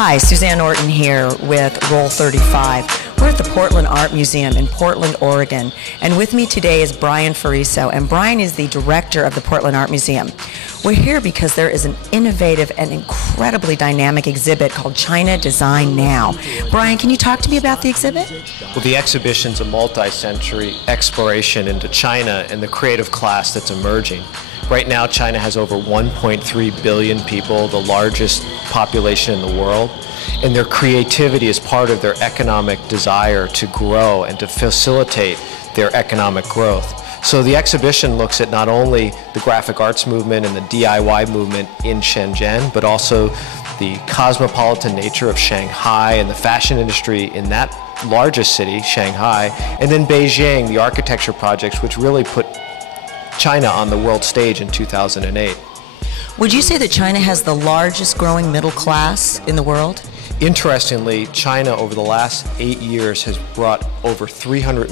Hi, Susanne Orton here with Roll 35. We're at the Portland Art Museum in Portland, Oregon, and with me today is Brian Ferriso, and Brian is the director of the Portland Art Museum. We're here because there is an innovative and incredibly dynamic exhibit called China Design Now. Brian, can you talk to me about the exhibit? Well, the exhibition's a multi-century exploration into China and the creative class that's emerging. Right now, China has over 1.3 billion people, the largest population in the world, and their creativity is part of their economic desire to grow and to facilitate their economic growth. So the exhibition looks at not only the graphic arts movement and the DIY movement in Shenzhen, but also the cosmopolitan nature of Shanghai and the fashion industry in that largest city, Shanghai, and then Beijing, the architecture projects, which really put China on the world stage in 2008. Would you say that China has the largest growing middle class in the world? Interestingly, China over the last 8 years has brought over 300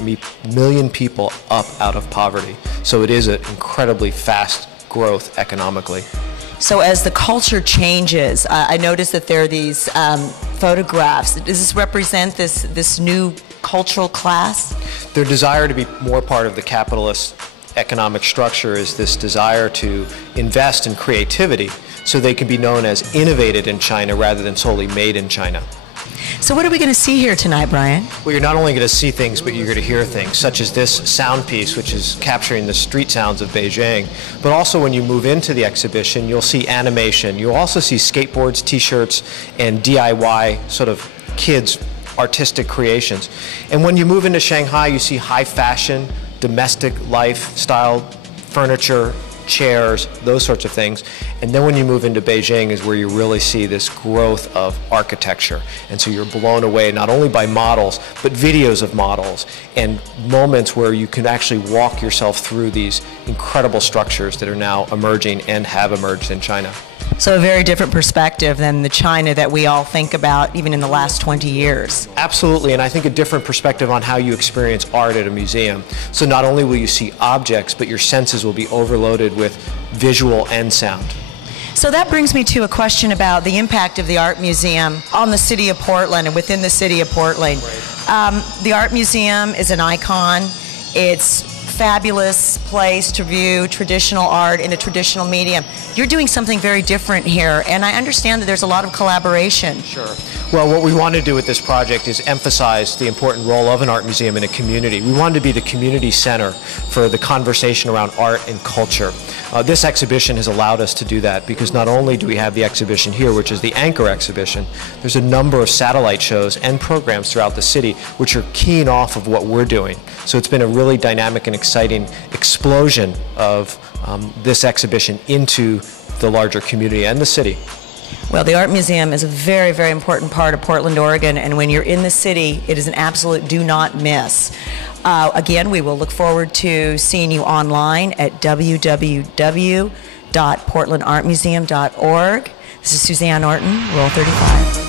million people up out of poverty. So it is an incredibly fast growth economically. So as the culture changes, I noticed that there are these photographs. Does this represent this new cultural class? Their desire to be more part of the capitalist economic structure is this desire to invest in creativity so they can be known as innovated in China rather than solely made in China. So what are we going to see here tonight, Brian? Well, you're not only going to see things, but you're going to hear things, such as this sound piece, which is capturing the street sounds of Beijing. But also when you move into the exhibition, you'll see animation. You'll also see skateboards, t-shirts, and DIY sort of kids' artistic creations. And when you move into Shanghai, you see high fashion, domestic lifestyle, furniture, chairs, those sorts of things. And then when you move into Beijing is where you really see this growth of architecture. And so you're blown away not only by models, but videos of models and moments where you can actually walk yourself through these incredible structures that are now emerging and have emerged in China. So a very different perspective than the China that we all think about even in the last 20 years. Absolutely, and I think a different perspective on how you experience art at a museum. So not only will you see objects, but your senses will be overloaded with visual and sound. So that brings me to a question about the impact of the Art Museum on the city of Portland and within the city of Portland. The Art Museum is an icon. It's fabulous place to view traditional art in a traditional medium. You're doing something very different here, and I understand that there's a lot of collaboration. Sure. Well, what we want to do with this project is emphasize the important role of an art museum in a community. We wanted to be the community center for the conversation around art and culture. This exhibition has allowed us to do that because not only do we have the exhibition here, which is the anchor exhibition, there's a number of satellite shows and programs throughout the city which are keying off of what we're doing. So it's been a really dynamic and exciting explosion of this exhibition into the larger community and the city. Well, the Art Museum is a very, very important part of Portland, Oregon, and when you're in the city, it is an absolute do not miss. Again, we will look forward to seeing you online at www.portlandartmuseum.org. This is Susanne Orton, Roll 35.